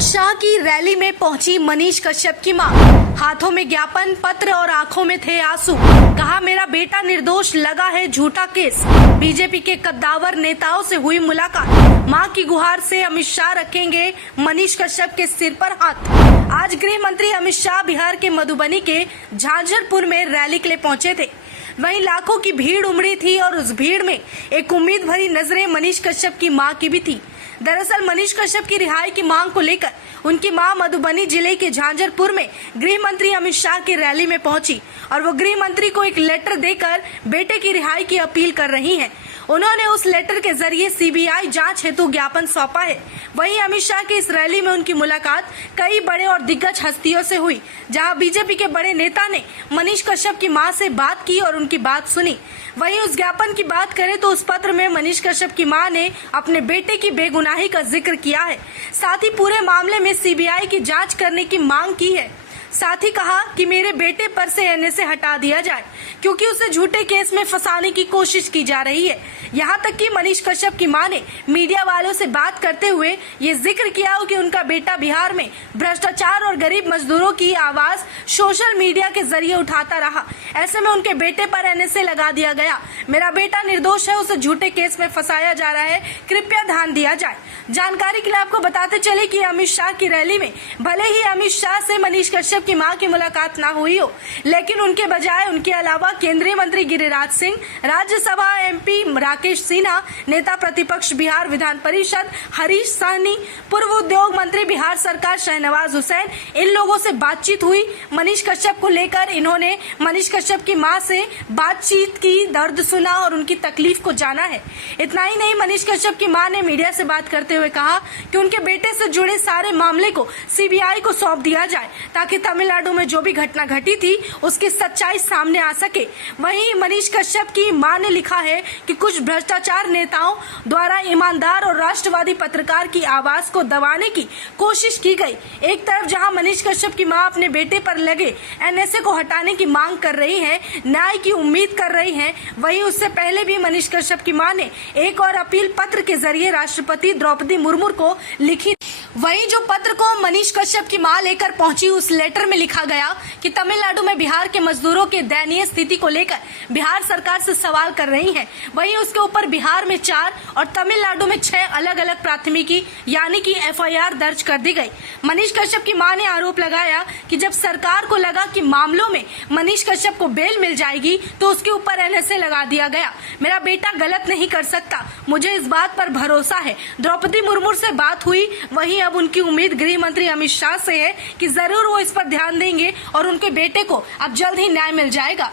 अमित शाह की रैली में पहुंची मनीष कश्यप की मां। हाथों में ज्ञापन पत्र और आंखों में थे आंसू। कहा, मेरा बेटा निर्दोष, लगा है झूठा केस। बीजेपी के कद्दावर नेताओं से हुई मुलाकात। मां की गुहार से अमित शाह रखेंगे मनीष कश्यप के सिर पर हाथ। आज गृह मंत्री अमित शाह बिहार के मधुबनी के झांझरपुर में रैली के लिए पहुंचे थे। वहीं लाखों की भीड़ उमड़ी थी और उस भीड़ में एक उम्मीद भरी नजरें मनीष कश्यप की मां की भी थी। दरअसल मनीष कश्यप की रिहाई की मांग को लेकर उनकी मां मधुबनी जिले के झांझरपुर में गृह मंत्री अमित शाह की रैली में पहुंची और वो गृह मंत्री को एक लेटर देकर बेटे की रिहाई की अपील कर रही हैं। उन्होंने उस लेटर के जरिए सीबीआई जांच हेतु ज्ञापन सौंपा है। वहीं अमित शाह की इस रैली में उनकी मुलाकात कई बड़े और दिग्गज हस्तियों से हुई, जहां बीजेपी के बड़े नेता ने मनीष कश्यप की मां से बात की और उनकी बात सुनी। वहीं उस ज्ञापन की बात करें तो उस पत्र में मनीष कश्यप की मां ने अपने बेटे की बेगुनाही का जिक्र किया है। साथ ही पूरे मामले में सीबीआई की जांच करने की मांग की है। साथ ही कहा कि मेरे बेटे पर से एनएसए हटा दिया जाए, क्योंकि उसे झूठे केस में फंसाने की कोशिश की जा रही है। यहाँ तक कि मनीष कश्यप की मां ने मीडिया वालों से बात करते हुए ये जिक्र किया कि उनका बेटा बिहार में भ्रष्टाचार और गरीब मजदूरों की आवाज सोशल मीडिया के जरिए उठाता रहा। ऐसे में उनके बेटे पर एनएसए लगा दिया गया। मेरा बेटा निर्दोष है, उसे झूठे केस में फंसाया जा रहा है, कृपया ध्यान दिया जाए। जानकारी के लिए आपको बताते चले कि अमित शाह की रैली में भले ही अमित शाह से मनीष कश्यप की मां की मुलाकात ना हुई हो, लेकिन उनके बजाय उनके अलावा केंद्रीय मंत्री गिरिराज सिंह, राज्यसभा एमपी राकेश सिन्हा, नेता प्रतिपक्ष बिहार विधान परिषद हरीश सहनी, पूर्व उद्योग मंत्री बिहार सरकार शहनवाज हुसैन, इन लोगों से बातचीत हुई। मनीष कश्यप को लेकर इन्होंने मनीष कश्यप की मां से बातचीत की, दर्द सुना और उनकी तकलीफ को जाना है। इतना ही नहीं, मनीष कश्यप की मां ने मीडिया से बात करते हुए कहा कि उनके बेटे से जुड़े सारे मामले को सीबीआई को सौंप दिया जाए, ताकि तमिलनाडु में जो भी घटना घटी थी उसकी सच्चाई सामने आ सके। वहीं मनीष कश्यप की मां ने लिखा है कि कुछ भ्रष्टाचार नेताओं द्वारा ईमानदार और राष्ट्रवादी पत्रकार की आवाज को दबाने की कोशिश की गई। एक तरफ जहां मनीष कश्यप की मां अपने बेटे पर लगे एनएसए को हटाने की मांग कर रही है, न्याय की उम्मीद कर रही है, वहीं उससे पहले भी मनीष कश्यप की मां ने एक और अपील पत्र के जरिए राष्ट्रपति द्रौपदी मुर्मू को लिखी। वहीं जो पत्र को मनीष कश्यप की मां लेकर पहुंची, उस लेटर में लिखा गया कि तमिलनाडु में बिहार के मजदूरों के दयनीय स्थिति को लेकर बिहार सरकार से सवाल कर रही है। वहीं उसके ऊपर बिहार में 4 और तमिलनाडु में 6 अलग अलग प्राथमिकी यानी कि एफआईआर दर्ज कर दी गई। मनीष कश्यप की मां ने आरोप लगाया कि जब सरकार को लगा कि मामलों में मनीष कश्यप को बेल मिल जाएगी तो उसके ऊपर एनएसए लगा दिया गया। मेरा बेटा गलत नहीं कर सकता, मुझे इस बात पर भरोसा है। द्रौपदी मुर्मू से बात हुई। वहीं अब उनकी उम्मीद गृह मंत्री अमित शाह से है कि जरूर वो इस पर ध्यान देंगे और उनके बेटे को अब जल्द ही न्याय मिल जाएगा।